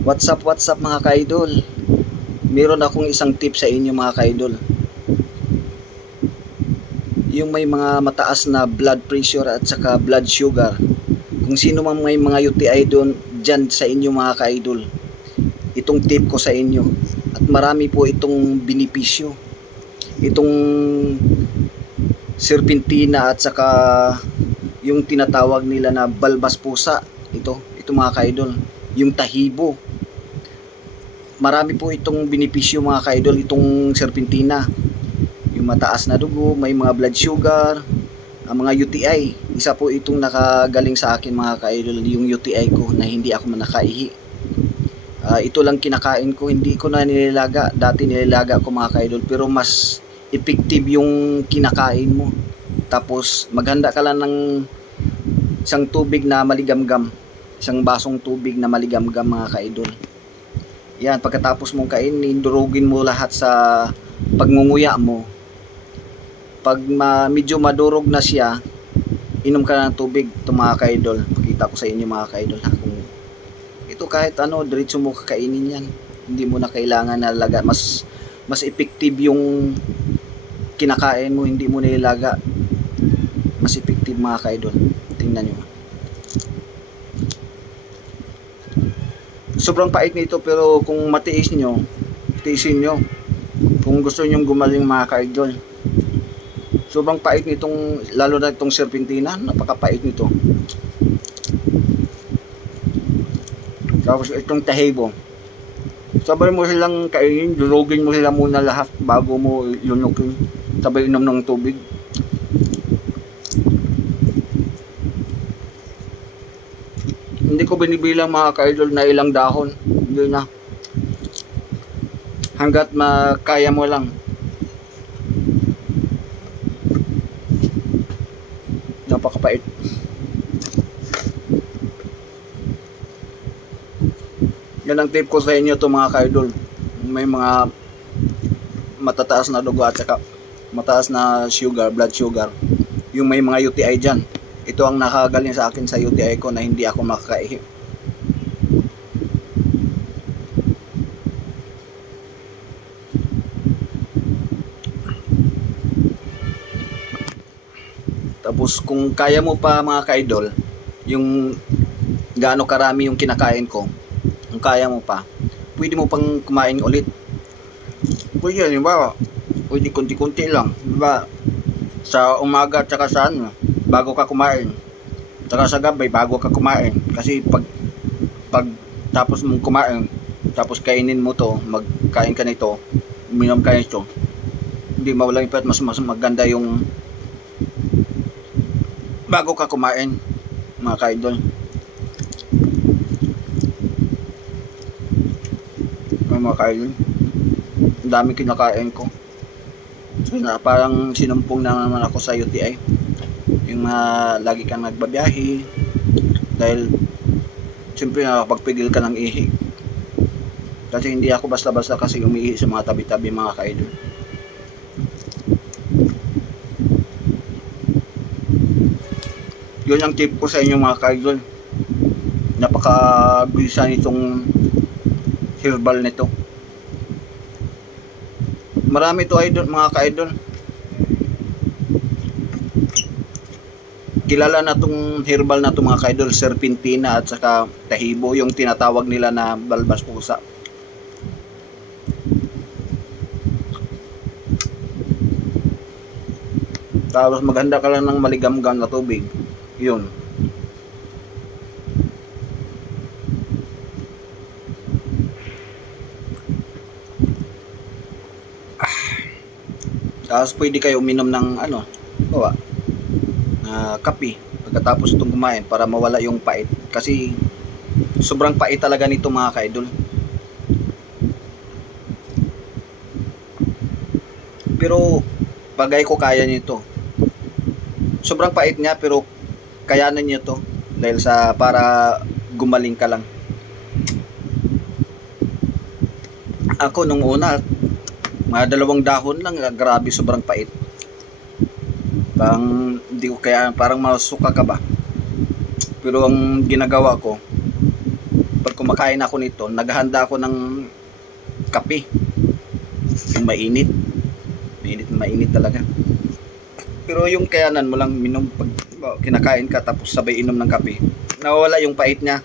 What's up mga ka-idol? Meron akong isang tip sa inyo mga ka-idol. Yung may mga mataas na blood pressure at saka blood sugar. Kung sino man may mga UTI doon dyan sa inyo mga ka-idol, itong tip ko sa inyo. At marami po itong benepisyo. Itong serpentina at saka yung tinatawag nila na balbas pusa. Ito mga ka-idol. Yung tahibo. Marami po itong benepisyo mga ka-idol, itong serpentina. Yung mataas na dugo, may mga blood sugar, ang mga UTI. Isa po itong nakagaling sa akin mga ka-idol, yung UTI ko na hindi ako nakaihi. Ito lang kinakain ko, hindi ko na nililaga. Dati nililaga ko mga ka-idol, pero mas effective yung kinakain mo. Tapos maghanda ka lang ng isang tubig na maligamgam, isang basong tubig na maligamgam mga ka-idol. Yan, pagkatapos mong kainin, durugin mo lahat sa pagngunguya mo. Pag medyo madurog na siya, inom ka ng tubig. Ito mga ka-idol, pakita ko sa inyo mga ka-idol. Ito kahit ano, diretso mo kakainin yan. Hindi mo na kailangan na laga. Mas effective yung kinakain mo, hindi mo nilaga. Mas effective mga ka-idol. Tingnan nyo. Sobrang pait nito, pero kung matiis nyo, tiisin nyo. Kung gusto nyo gumaling mga ka-idol. Sobrang pait nitong, lalo na itong serpentina, napakapait nito. Tapos itong tahibo. Sabay mo silang kainin, durugin mo sila muna lahat bago mo lunukin. Sabay inom ng tubig. Hindi ko binibilang mga ka-idol na ilang dahon. Hindi na. Hanggat makaya mo lang. Napakapait. Yan ang tip ko sa inyo to mga ka-idol. May mga matataas na dugo at saka mataas na sugar, blood sugar. Yung may mga UTI dyan. Ito ang nakagaling sa akin sa UTI ko na hindi ako makakaihi. Tapos kung kaya mo pa mga ka-idol, yung gaano karami yung kinakain ko, kung kaya mo pa, pwede mo pang kumain ulit. Pwede, halimbawa, pwede kunti-kunti lang. Diba? Sa umaga at saka sa ano, bago ka kumain. Saka sa gabi, bago ka kumain. Kasi pag tapos mong kumain, tapos kainin mo to, magkain ka nito, uminom ka nito, hindi mawalang ipat, mas maganda yung bago ka kumain, mga ka-idol. Mga ka-idol, ang dami kinakain ko. So, parang sinumpong na naman ako sa UTI. Yung lagi kang nagbabiyahe dahil siyempre nakapagpigil ka ng ihi. Kasi hindi ako basta-basta kasi umiihi sa mga tabi-tabi mga ka-idol. Yun ang tip ko sa inyo mga ka-idol. Napaka-bisa nitong herbal nito. Marami to idol, mga ka-idol. Kilala na tong herbal na to mga ka-idol, serpentina at saka tahibo, yung tinatawag nila na balbas pusa. Tapos maghanda ka lang ng maligamgam na tubig. Yun. Tapos pwede kayo uminom ng ano, bawa, kape pagkatapos itong kumain para mawala yung pait. Kasi sobrang pait talaga nito mga ka-idol. Pero bagay ko kaya nito. Sobrang pait niya pero kayanan niyo to dahil sa para gumaling ka lang. Ako nung una, mga 2 dahon lang, grabe sobrang pait. Parang hindi ko kaya, parang masuka ka ba. Pero ang ginagawa ko, pag kumakain ako nito, naghahanda ako ng kape. Yung mainit. Mainit talaga. Pero yung kayanan mo lang minom pag kinakain ka tapos sabay inom ng kape, nawawala yung pait niya.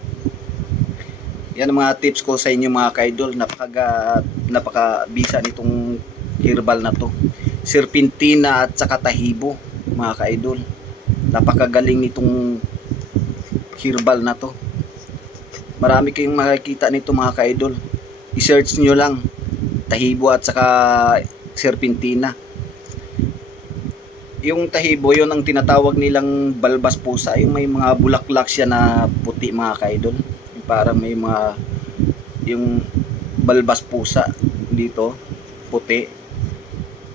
Yan ang mga tips ko sa inyo mga ka-idol. Napakabisa nitong herbal na to. Serpentina at saka tahibo mga ka-idol. Napakagaling nitong herbal na to. Marami kayong makikita nito mga ka-idol. I-search nyo lang tahibo at saka serpentina. Yung tahibo, yun ang tinatawag nilang balbas pusa. Yung may mga bulaklak siya na puti mga ka-idol. Parang may mga yung balbas pusa dito, puti.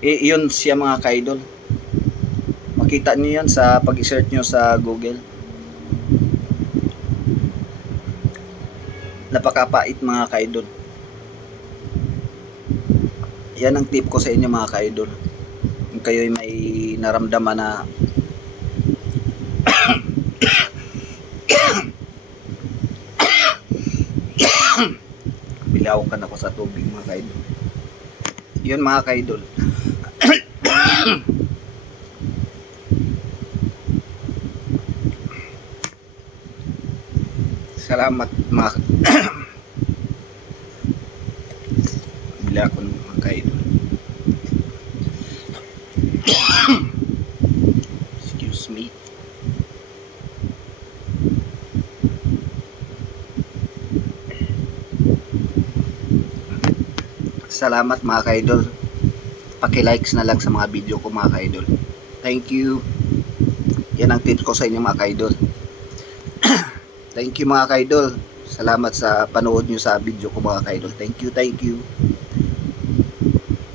Yun siya mga ka-idol. Makita niyo yan sa pag-search nyo sa Google. Napakapait mga ka-idol. Yan ang tip ko sa inyo mga ka-idol. Kung kayo may naramdaman na bilawakan ako sa tubig mga ka-idol. Yun mga ka-idol. Salamat mga bila ko mga ka-idol. Excuse me. Salamat mga ka-idol. Paki-likes na lang sa mga video ko mga ka-idol. Thank you. Yan ang tips ko sa inyo mga ka-idol. Thank you mga ka-idol. Salamat sa panood nyo sa video ko mga ka-idol. Thank you, thank you.